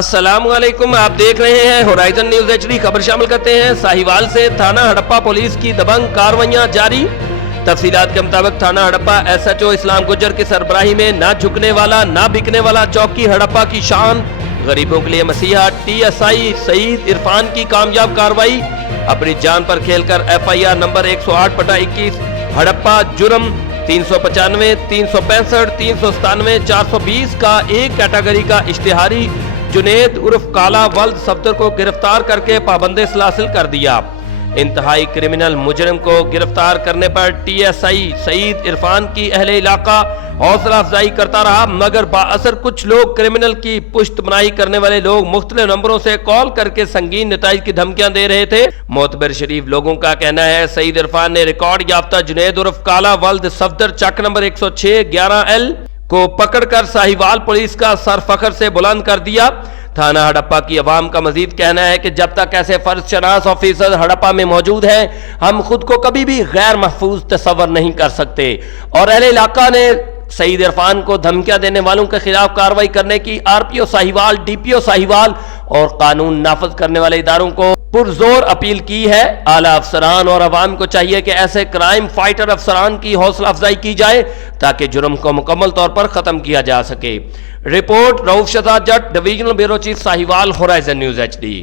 السلام علیکم، آپ دیکھ رہے ہیں ہورائزن نیوز ایچ ڈی۔ خبر شامل کرتے ہیں ساہیوال سے۔ تھانہ ہڑپا پولیس کی دبنگ کارروائیاں جاری۔ تفصیلات کے مطابق تھانہ ہڑپا ایس ایچ او اسلام گجر کی سربراہی میں نہ جھکنے والا نہ بکنے والا چوکی ہڑپا کی شان، غریبوں کے لیے مسیحا T S I Saeed Irfan کی کامیاب کارروائی۔ اپنی جان پر کھیل کر ایف آئی آر نمبر 108/21 ہڑپا جرم 395 365 397 420 کا ایک کیٹیگری کا اشتہاری جنید عرف کالا ولد صفدر کو گرفتار کر کے پابند سلاسل کر دیا۔ انتہائی کرمنل مجرم کو گرفتار کرنے پر T S I Saeed Irfan کی اہل علاقہ حوصلہ افزائی کرتا رہا، مگر بااثر کچھ لوگ کرمنل کی پشت بنائی کرنے والے لوگ مختلف نمبروں سے کال کر کے سنگین نتائج کی دھمکیاں دے رہے تھے۔ معتبر شریف لوگوں کا کہنا ہے سعید عرفان نے ریکارڈ یافتہ جنید عرف کالا ولد صفدر چک نمبر 10611L کو پکڑ کر ساہیوال پولیس کا سر فخر سے بلند کر دیا۔ تھانہ ہڑپا کی عوام کا مزید کہنا ہے کہ جب تک ایسے فرض شناس آفیسر ہڑپا میں موجود ہیں، ہم خود کو کبھی بھی غیر محفوظ تصور نہیں کر سکتے، اور اہل علاقہ نے سعید عرفان کو دھمکیاں دینے والوں کے خلاف کارروائی کرنے کی آر پی او ساہیوال، ڈی پی او ساہیوال اور قانون نافذ کرنے والے اداروں کو پرزور اپیل کی ہے۔ اعلیٰ افسران اور عوام کو چاہیے کہ ایسے کرائم فائٹر افسران کی حوصلہ افزائی کی جائے تاکہ جرم کو مکمل طور پر ختم کیا جا سکے۔ Report Rauf Shahzad Jatt, divisional bureau chief Sahiwal, Horizon News H D.